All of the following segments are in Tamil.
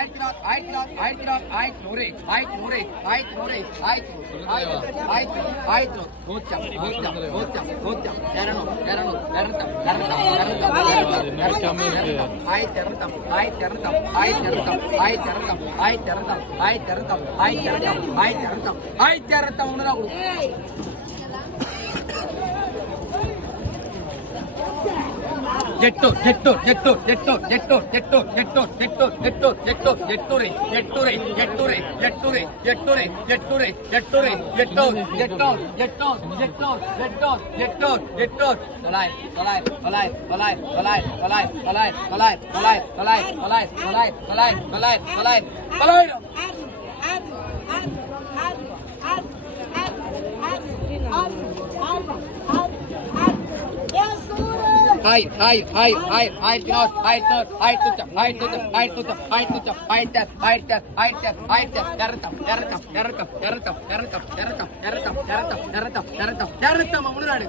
ஆயிரத்தி நானூறு ஆயிரத்தி நானூறு ஆயிரத்தி நானூறு ஆயிரத்தி நூறு ஆயிரத்தி நூறு ஆயிரத்தி நூறு ஆயிரத்தி ஆயிரத்தி ஆயிரத்தி ஆயிரத்தி நூற்றம் நூற்றம் நூற்றம் நூற்றம் இரநூறு இரநூறு இரநூத்தம் இரநூத்தம் இரநூத்தம் இரநூத்தம் ஆயிரத்தி இரநூத்தம் ஆயிரத்தி இரநூத்தம் ஆயிரத்தி இரநூத்தம் ஆயிரத்தி இரநூத்தம் ஆயிரத்தி இரநூத்தம் ஆயிரத்தி இரநூத்தம் ஆயிரத்தி இரநூத்தம் ஆயிரத்தி జెట్టూర్ జెట్టూర్ జెట్టూర్ జెట్టూర్ జెట్టూర్ జెట్టూర్ జెట్టూర్ జెట్టూర్ జెట్టూర్ జెట్టూర్ జెట్టూరే జెట్టూరే జెట్టూరే జెట్టూరే జెట్టూరే జెట్టూరే జెట్టూరే జెట్టూర్ జెట్టూర్ జెట్టూర్ జెట్టూర్ జెట్టూర్ జెట్టూర్ జెట్టూర్ కొలాయ్ కొలాయ్ కొలాయ్ కొలాయ్ కొలాయ్ కొలాయ్ కొలాయ్ కొలాయ్ కొలాయ్ కొలాయ్ కొలాయ్ కొలాయ్ కొలాయ్ కొలాయ్ కొలాయ్ కొలాయ్ కొలాయ్ ஹாய் ஹாய் ஹாய் ஹாய் ஹாய் தினோஸ் ஹாய் தினோஸ் ஹாய் துச்சம் ஹாய் துச்சம் ஹாய் துச்சம் ஹாய் துச்சம் ஹாய் தர் ஹாய் தர் ஹாய் தர் ஹாய் தர் இரத்தம் இரத்தம் இரத்தம் இரத்தம் இரத்தம் இரத்தம் இரத்தம் இரத்தம் இரத்தம் இரத்தம் இரத்தம் முன்னாடி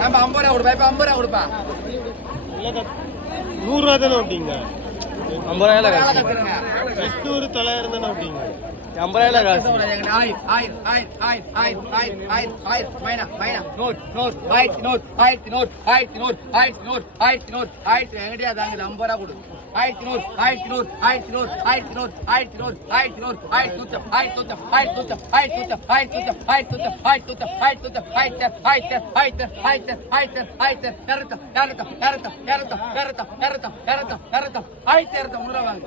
நம்ம ஐம்பது ரூபா கொடுப்பா இப்ப ஐம்பது ரூபா கொடுப்பா நூறுரூவா தானே விட்டீங்க ஐம்பதாயிரம் எட்நூறு தொள்ளாயிரம் தானே விட்டீங்க ஐம்பதாயிரம் காசு ஆயிரம் ஆயிரம் ஆயிரம் ஆயிரம் ஆயிரம் ஆயிரம் ஆயிரம் மைனா மைனா நோட் நோட் ஆயிரத்தி நோட் ஆயிரத்தி நோட் ஆயிரத்தி நோட் ஆயிரத்தி நோட் ஆயிரத்தி நோட் ஆயிரத்தி எங்கடியா தாங்க ஐம்பது ரூபா கொடு ஆயிரத்தி நூறு ஆயிரத்தி நூறு ஆயிரத்தி நூறு ஆயிரத்தி நூறு ஆயிரத்தி நூறு ஆயிரத்தி நூறு ஆயிரத்தி நூத்தம் ஆயிரத்தி நூத்தம் ஆயிரத்தி நூத்தம் ஆயிரத்தி நூத்தம் ஆயிரத்தி நூத்தம் ஆயிரத்தி நூத்தம் ஆயிரத்தி நூத்தம் ஆயிரத்தி நூத்தம் ஆயிரத்தி ஆயிரத்தி ஆயிரத்தி ஆயிரத்தி ஆயிரத்தி இரத்தம் இரத்தம் இரத்தம் இரத்தம் இரத்தம் இரத்தம் இரத்தம் இரத்தம் ஆயிரத்தி இரத்தம் முன்னூறு வாங்க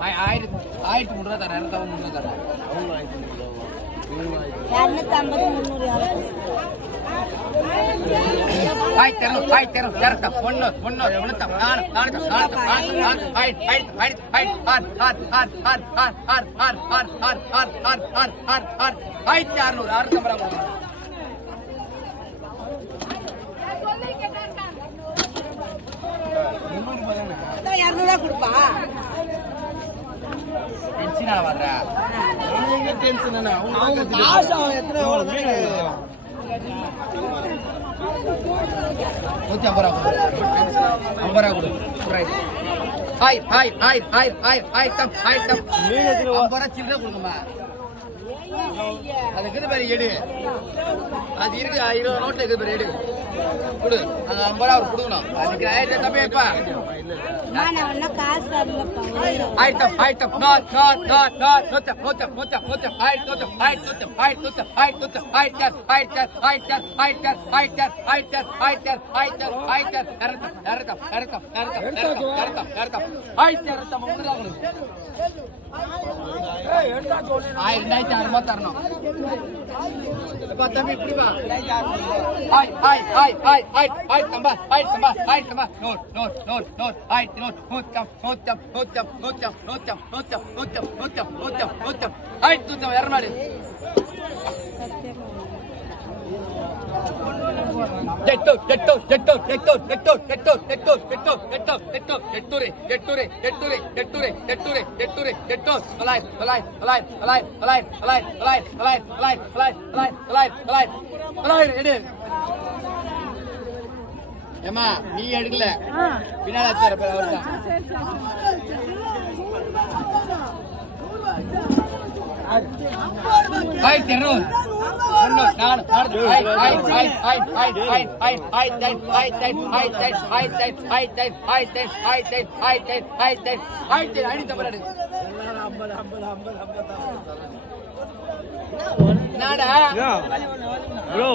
ஆய- ஆயிரத்தி ஆயிரத்தி முன்னூறு தரேன் இரநூத்தம் முன்னூறு தரேன் இரநூத்தம்பது முந்நூறு இரநூறு ஆயிரத்தி இரநூறு இரத்தம் ஒன்று ஒன்று ஒன்றுத்தம் நாலு நானூத்தம் நானூத்தம் நானூத்தம் நானூத்தம் ஆயிரத்தி ஆயிரத்தி ஆயிரத்தி ஆயிரத்தி ஆறு ஆறு ஆறு ஆறு ஆறு ஆறு ஆறு ஆறு ஆறு ஆறு ஆறு ஆறு ஆறு ஆறு ஆயிரத்தி அறுநூறு ரூபா கொடுங்க. இரநூறுவா கொடுப்பா டென்ஷனால வர்ற நூத்தி ஐம்பது ரூபா கொடு. ஐம்பது ரூபா கொடு. ரைட் ஹாய் ஹாய் ஹாய் ஹாய் ஹாய் ஹாய் தம் ஹாய் தம் ஐம்பது ரூபா சில்லறை கொடுங்கம்மா. அது இருக்குது பாரு எடு? அது இருக்கு இருபது நோட்டில் இருக்குது பாரு எடு? கொடு. அது ஐம்பது ரூபா அவர் கொடுக்கணும். அதுக்கு ஆயிரத்தி தம்பியப்பா கொடுங்க ஆயிரம் ரெண்டாயிரத்தி அறுபது தரணும் அப்பா, தம்பி இப்படி வா ஹாய் தம்பா ஹாய் தம்பா நோட் நோட் நோட் நோட் 入ってろほっちゃんほっちゃんほっちゃんほっちゃんほっちゃんほっちゃんほっちゃんほっちゃんほっちゃんほっちゃんはいとっちゃんやるまでジェットジェットジェットジェットジェットジェットジェットジェットジェットジェットジェットレジェットレジェットレジェットレジェットレジェットレジェットアライアライアライアライアライアライアライアライアライアライアライアライアライアライアライアライアライ ஏமா நீ எடுக்கல. பின்னால பேர் அவர் தான். ஹாய் தெரூர் என்னடா? ப்ரோ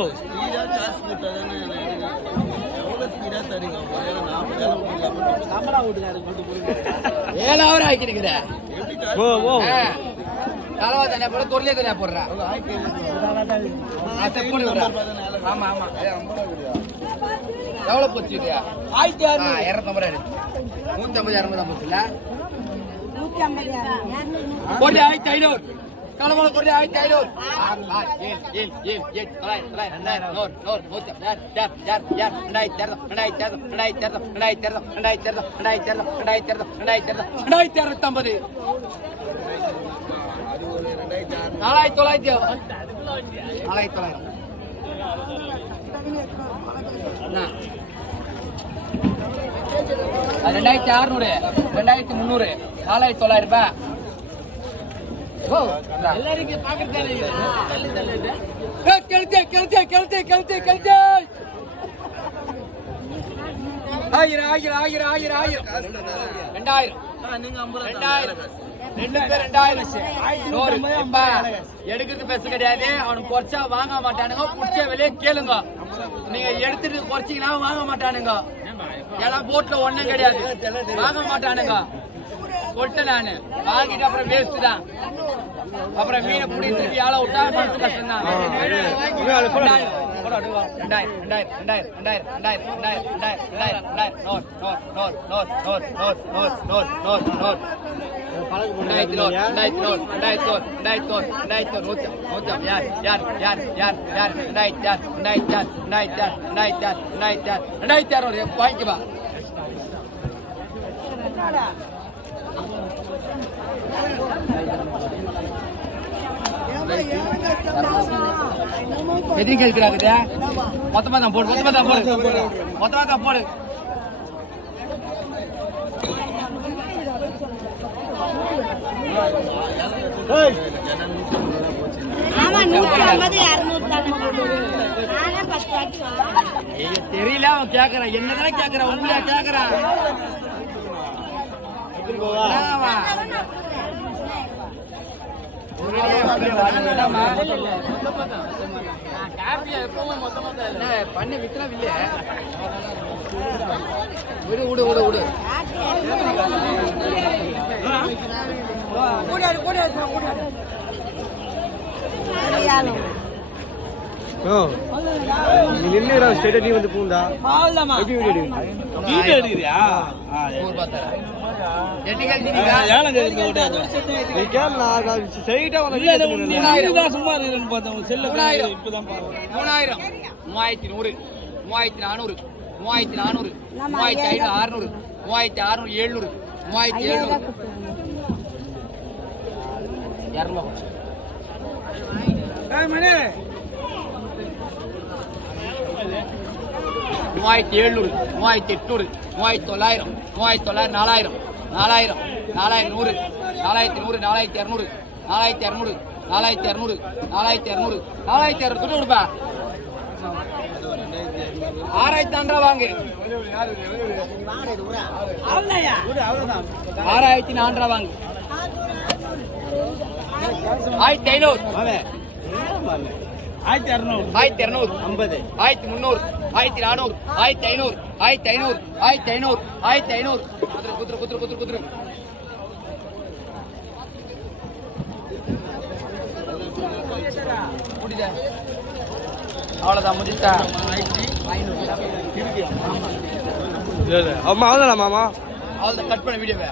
ஏழாவது ஆக்கிருக்கிற தலைவா தனியா போட தொழிலே தனியா போடுறா? ஆமா ஆமா. எவ்வளவு போச்சு இல்லையா ஆயிரத்தி அறுநூறு. இரநூத்தம்பது நூத்தி ஐம்பது இரநூத்தம்பது இல்ல தலைமுறை கொடி ஆயிரத்தி ஐநூறு ஆறு ஆறு ஏழு ஏழு ஏழு எட்டு தொள்ளாயிரம் தொள்ளாயிரம் ரெண்டாயிரம் நூறு நூறு நூத்தி யார் யார் யார் ரெண்டாயிரத்தி இரநூறு ரெண்டாயிரத்தி இரநூறு ரெண்டாயிரத்தி இரநூறு ரெண்டாயிரத்தி இரநூறு ரெண்டாயிரத்தி இரநூறு ரெண்டாயிரத்தி இரநூறு ரெண்டாயிரத்தி இரநூறு ரெண்டாயிரத்தி இரநூறு ரெண்டாயிரத்தி இரநூத்தம்பது நாலாயிரத்தி தொள்ளாயிரத்தி நாலாயிரத்தி தொள்ளாயிரம் ரெண்டாயிரத்தி அறுநூறு ரெண்டாயிரத்தி முந்நூறு நாலாயிரத்தி தொள்ளாயிரம் ரூபாய். கெளுத்தி, கெளுத்தி, கெளுத்தி, கெளுத்தி, கெளுத்தி. ஆயிரம் ஆயிரம் ஆயிரம் ஆயிரம் ஆயிரம். ரெண்டாயிரம். ரெண்டாயிரம். ரெண்டு பேர் ரெண்டாயிரம். எடுக்கிறது பெருசு கிடையாது. அவனுக்கு குறைச்சா வாங்க மாட்டானுங்க. குடிச்ச விலையை கேளுங்க. நீங்க எடுத்துட்டு குறைச்சீங்கன்னா வாங்க மாட்டானுங்க. ஏன்னா போட்ல ஒண்ணும் கிடையாது. வாங்க மாட்டானுங்க. சொல்லிட்டேன் நானு வாங்கிட்டு அப்புறம் வேஸ்ட் தான் அப்புறம் மீனை பிடி திருப்பி ஆள விட்டா மனசு கஷ்டம் தான் ரெண்டாயிரம். ரெண்டாயிரம் ரெண்டாயிரம் ரெண்டாயிரம் ரெண்டாயிரம் ரெண்டாயிரம் ரெண்டாயிரம் ரெண்டாயிரம் ரெண்டாயிரம் note note note note note note note note note note ரெண்டாயிரத்தி நோட் ரெண்டாயிரத்தி நோட் ரெண்டாயிரத்தி நோட் ரெண்டாயிரத்தி நோட் ரெண்டாயிரத்தி நோட் நூத்தம் நூத்தம் யார் யார் யார் யார் யார் ரெண்டாயிரத்தி யார் ரெண்டாயிரத்தி யார் ரெண்டாயிரத்தி யார் ரெண்டாயிரத்தி யார் ரெண்டாயிரத்தி யார் ரெண்டாயிரத்தி யார் வாங்கிக்குவா எதையும் கேட்கிறாங்க மொத்தமா தான் போடு மொத்தமா தான் போடு. மொத்தமா தான் போடு. தெரியல அவன் கேக்குறான் என்னதான் கேக்குறான் உண்மையா கேக்குறான் பண்ணி வித்துறா இல்லையே விடு விடு விடு விடு நீ நின்னுடா ஸ்ட்ரைட்டா நீ வந்து பூந்தா? எப்படி வீடியோ எடுக்கிறீங்க? வீடியோ எடுக்கிறியா? நூறு ரூபாய் தரேன். எட்டு கேள்வி நீங்க? நீ கேள் நான் ஸ்ட்ரைட்டா வந்து மூணாயிரம். சும்மா இருக்குன்னு பார்த்தேன். செல்ல மூணாயிரம். இப்பதான் பாருங்க மூணாயிரம். மூவாயிரத்தி நூறு. மூவாயிரத்தி நானூறு. மூவாயிரத்தி ஐநூறு அறுநூறு மூவாயிரத்தி அறுநூறு எழுநூறு மூவாயிரத்தி எழுநூறு. இரநூறு. மூவாயிரத்தி எழுநூறு மூவாயிரத்தி எட்நூறு மூவாயிரத்தி தொள்ளாயிரம் மூவாயிரத்தி தொள்ளாயிரம் நாலாயிரம் நாலாயிரம் நாலாயிரம் நூறு நாலாயிரத்தி நூறு நாலாயிரத்தி இரநூறு நாலாயிரத்தி இரநூறு நாலாயிரத்தி இரநூறு நாலாயிரத்தி இரநூறு நாலாயிரத்தி இரநூறு துட்டு கொடுப்பா. ஆறாயிரத்தி ஆண்டா வாங்கு. ஆறாயிரத்தி நான்கா வாங்கு. ஆயிரத்தி ஐநூறு. ஆயிரத்தி அறுநூறு. ஆயிரத்தி இரநூறு ஐம்பது. ஆயிரத்தி முந்நூறு. ஆயிரத்தி நானூறு ஆயிரத்தி ஐநூறு ஆயிரத்தி ஐநூறு ஆயிரத்தி ஐநூறு ஆயிரத்தி ஐநூறு. குத்துரு குத்துரு குத்துரு குத்துரு குத்துரு. முடிஞ்ச? அவ்வளோதான் முடிஞ்சா? அம்மா அவ்வளோதான் மாமா? அவ்வளோதான் கட் பண்ண வீடியோவை